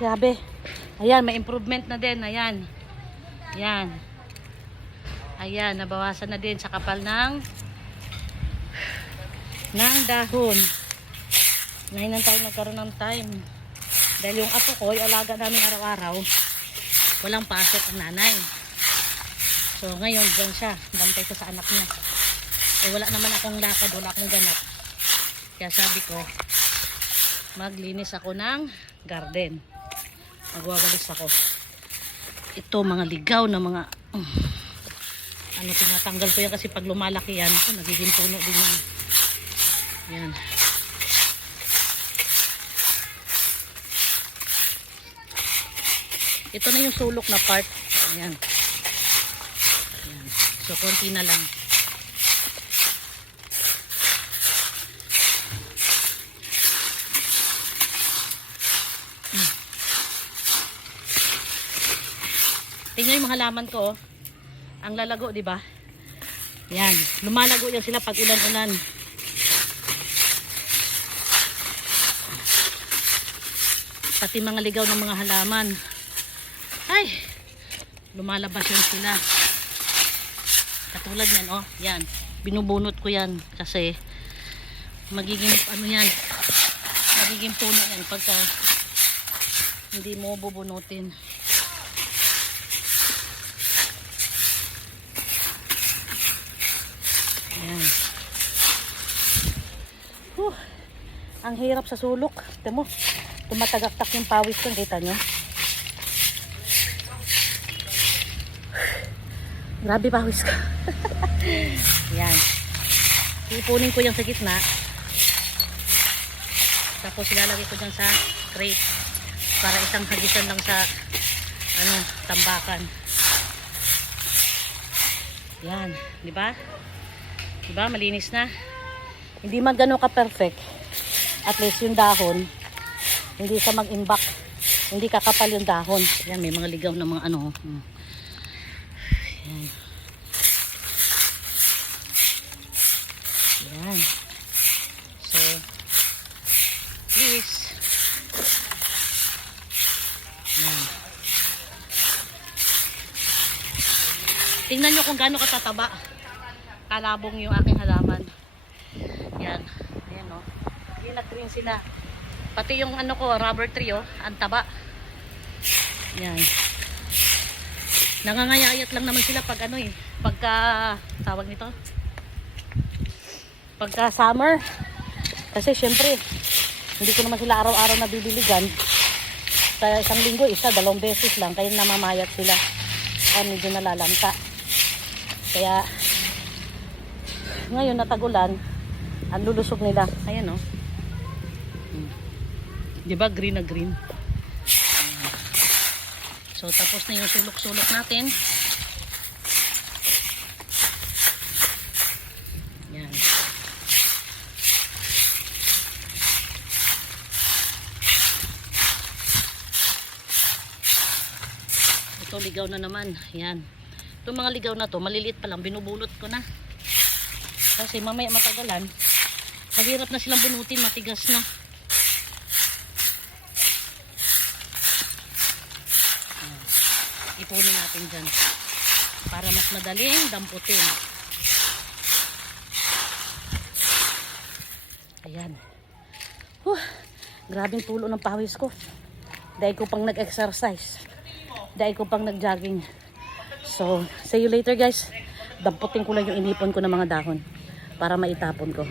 grabe. Ayan, may improvement na din. Ayan. Ayan. Ayan, nabawasan na din sa kapal ng dahon. Ngayon lang tayo nagkaroon ng time. Dahil yung apo ko, yung alaga namin araw-araw, walang pasok ang nanay. So ngayon, dyan siya. Bantay ko sa anak niya. Eh wala naman akong lakad, wala akong ganap. Kaya sabi ko, maglinis ako ng garden. Magwawalis ako. Ito, mga ligaw na mga... ano, tinatanggal ko yan kasi pag lumalaki yan, nagiging puno din yan. Yan. Ito na yung sulok na part. Ayan. Ayan. So, konti na lang. Tingnan yung mga halaman ko. Ang lalago, di ba? Yan. Lumalago yan sila pag ulan-ulan. Pati mga ligaw ng mga halaman. Ay! Lumalabas yan sila. Katulad yan, oh. Yan. Binubunot ko yan. Kasi magiging, ano yan, magiging puno yan pagka hindi mo bubunutin. Ayan. Ang hirap sa sulok. Ito mo, tumatagaktak yung pawis ko. Kita nyo? Grabe pawis ko. Ayan. Ipunin ko yung sa gitna. Tapos ilalagay ko dyan sa crate. Para isang hagisan lang sa ano, tambakan. Yan. Diba? Diba? Malinis na. Hindi man gano'n ka-perfect. At least yung dahon, hindi sa mag-imbak. Hindi kakapal yung dahon. Yan, may mga ligaw na mga ano. Yan. Yan. So, please. Yan. Tingnan nyo kung gaano katataba. Kalabong yung aking halaman. Yan. Ayan o. Green sila. Pati yung ano ko, rubber tree o. Ang taba. Yan. Nangangayayat lang naman sila pag ano eh. Pagka, tawag nito. Pagka summer. Kasi syempre, hindi ko naman sila araw-araw nabibiligan. Sa isang linggo, isa, 2 beses lang. Kaya namamayat sila. Kaya medyo nalalanta. Kaya, ngayon natagulan, ang lulusog nila. Ayan o. Diba green na green? So tapos na yung sulok-sulok natin. Yan. Ito ligaw na naman. Yan. Itong mga ligaw na to, maliliit pa lang, binubulot ko na. Kasi mamaya matagalan, mahirap na silang bunutin, matigas na. Ipunin natin dyan para mas madaling damputin. Ayan. Grabing tulo ng pawis ko. Dahil ko pang nag-exercise. Dahil ko pang nag-jogging. So, see you later guys. Damputin ko lang yung inipon ko ng mga dahon para maitapon ko.